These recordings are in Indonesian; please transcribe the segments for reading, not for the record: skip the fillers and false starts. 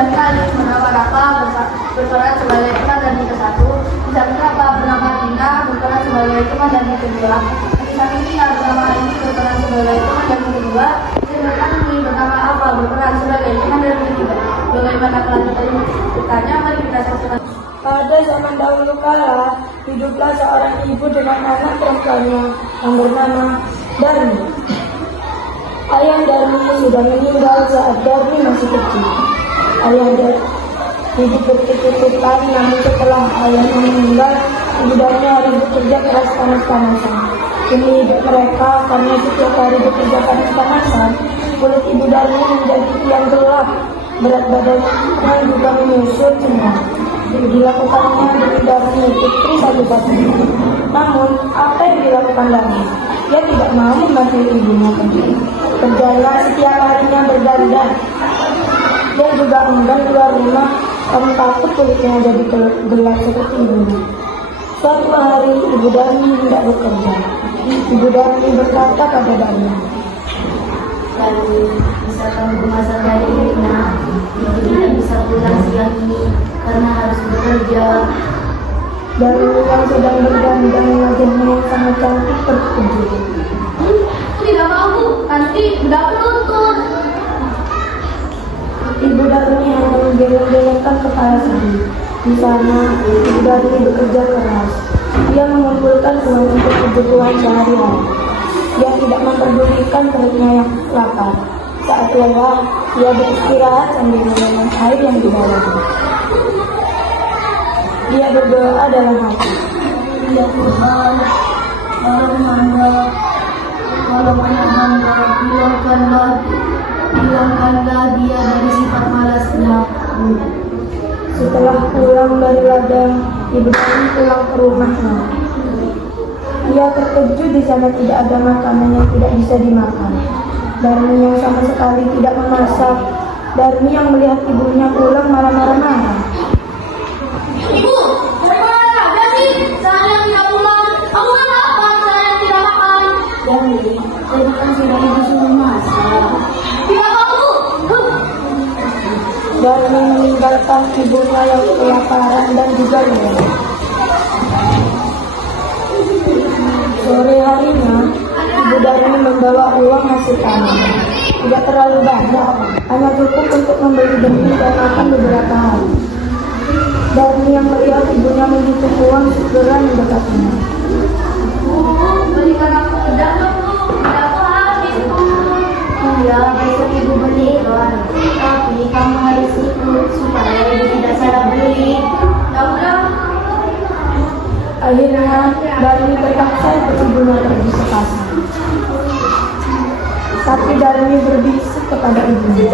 dan kali bernama Raka berperan sebagai teman Darmi ke-1, di samping Raka bernama Tina berperan sebagai teman Darmi ke-2, di samping Tina bernama Aini berperan sebagai teman Darmi ke-2, sedangkan Aini bernama Alfa berperan sebagai teman Darmi ke-3. Bagaimana kelanjutan ceritanya? Mari kita saksikan. Pada zaman dahulu kala, hiduplah seorang ibu dengan anak perempuannya yang bernama Darmi. Ayah Darmi sudah meninggal saat Darmi masih kecil. Ayah Darmi hidup berkecukupan, namun setelah ayahnya meninggal, ibu Darmi harus bekerja keras panas-panasan demi hidup mereka. Karena setiap hari bekerja panas-panasan, kulit ibu Darmi menjadi kian gelap, berat badannya juga menyusut semua. Dilakukannya demi Darmi, putri satu-satunya. Namun, apa yang dilakukan Darmi? Dia tidak mau membantu ibunya kerja. Kerjalah setiap harinya berdandan. Dia juga enggan keluar rumah karena takut kulitnya jadi gelap seperti ibunya. Suatu hari, ibu Darmi tidak bekerja. Ibu Darmi berkata pada Darmi, "Kalau bisa kamu memasak hari ini, nak, ibu tidak bisa pulang siang ini karena harus bekerja." Darmi yang sedang berdandan wajahnya yang sangat cantik terkejut. Tidak mau, nanti tidak tuntut. Ibu Darmi hanya menggeleng-gelengkan kepala sedih. Di sana, ibu Darmi bekerja keras. Dia mengumpulkan uang untuk kebutuhan sehari-hari. Dia tidak memperdulikan perutnya yang lapar. Saat lelah, dia beristirahat sambil minum air yang dibawanya. Dia berdoa dalam hati, "Ya Tuhan, tolong hamba, hilangkanlah dia dari sifat malasnya." setelah pulang dari ladang, ibu Darmi pulang ke rumahnya. Ia terkejut di sana tidak ada makanan yang tidak bisa dimakan. Darmi yang sama sekali tidak memasak. Darmi yang melihat ibunya pulang malah marah-marah. "Ibu, dari mana ada sih? Saya tidak pulang. Kamu kan lapar, saya tidak makan." "Darmi, tadi kan sudah ibu suruh masak." "Tidak mau, Bu." Darmi meninggalkan ibunya yang kelaparan dan juga lelah. Sore harinya, ibu Darmi membawa uang hasil panen. Tidak terlalu banyak, hanya cukup untuk membeli benih dan makan beberapa hari. Darmi yang melihat ibunya menghitung uang segera mendekatinya. "Belikan aku udang dong, Bu. Tidak aku habis, Bu." "Iya, besok ibu belikan. Tapi kamu harus ikut supaya ibu tidak salah beli." "Ya udah." Akhirnya, Darmi terpaksa ikut ibunya pergi ke pasar. Tapi Darmi berbisik kepada ibunya.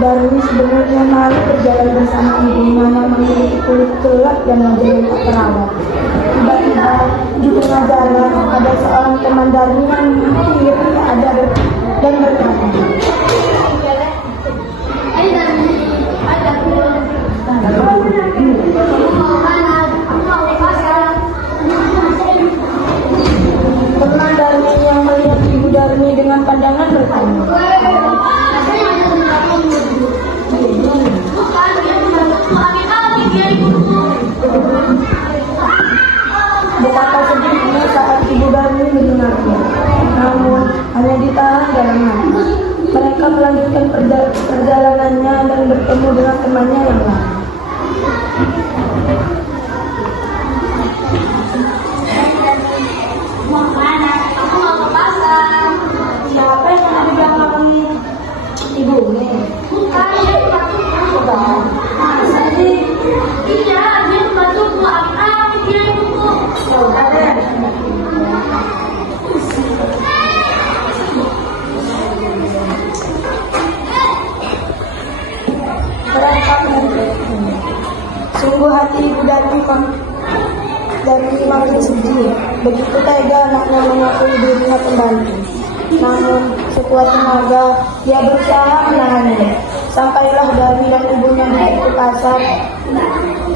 Darmi sebenarnya malu berjalan bersama ibunya yang memiliki kulit gelap dan wajah yang tak terawat. Tiba-tiba di tengah jalan ada seorang teman Darmi yang hampir ada dan berkata, "Hai Darmi, kamu mau mana? Aku mau ke pasar." Teman Darmi yang melihat ibu Darmi dengan pandangan bertanya, betapa sedihnya saat ibu Darmi mendengarnya. Namun hanya ditahan dalam hati. Mereka melanjutkan perjalanannya dan bertemu dengan temannya yang lain. "Mau mana? Aku mau ke pasar." Siapa yang ada di belakang ibunya? "Bukan, dia bukan. Masa sih?" "Iya, dia membantuku. Aku dia ibuku." Ya udah deh. Mereka sungguh hati ibu Darmi makin sedih. Begitu tega anaknya mengakui dirinya pembantu. Namun sekuat tenaga dia berusaha menahannya. Sampailah Darmi dan ibunya di pintu pasar.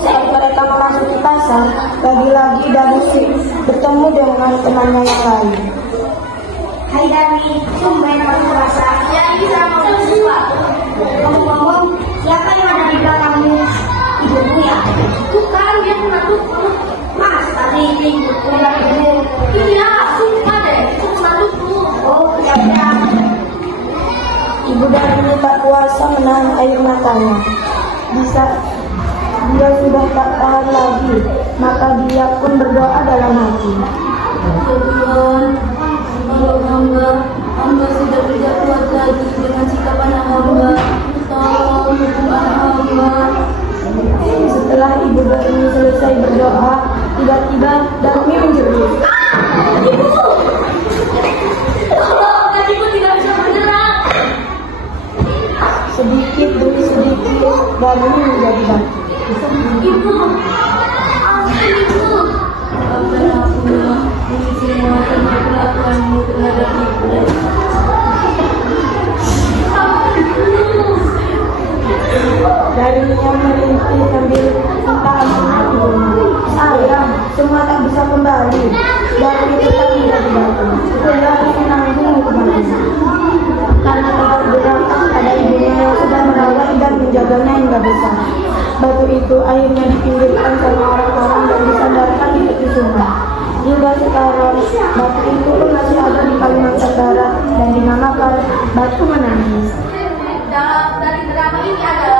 Saat mereka memasuki pasar, lagi-lagi Darmi bertemu dengan temannya yang lain. Hai Darmi, tumben kamu ke pasar. Ya, ini saya mau beli sesuatu. Ngomong-ngomong, siapa yang ada di belakangmu? Ibumu ya? Bukan, dia menantuku. Mas, tadi ibuku dan ibu. Iya, sumpah deh, itu menantuku. Oh, ya. Ibu Darmi tak kuasa menahan air matanya. Dia sudah tak tahan lagi, maka dia pun berdoa dalam hati. Ya Tuhan, kalau hamba sudah tidak kuat lagi dengan sikap anak hamba. Tolong hukum anak hamba. Setelah Ibu Darmi selesai berdoa, tiba-tiba Darmi menjerit. Ibu! Tolong, ibu tidak bisa bergerak. Sedikit demi sedikit Darmi menjadi batu. Ibu, ampun ibu. Maafkan aku, ini semua karena perlakuanmu terhadap ibu. Darinya merintih sambil minta ampun ibunya. Sayang, semua tak bisa kembali. Darmi tetap menjadi batu. Darmi menanggung hukumannya. Karena tetap berdampak pada ibunya yang sudah merawat dan menjaganya hingga besar. Batu itu akhirnya dipinggirkan sama orang-orang dan disandarkan di tepi sungai. Hingga sekarang, batu itu pun masih ada di Kalimantan Barat dan dinamakan Batu Menangis. Dari drama ini ada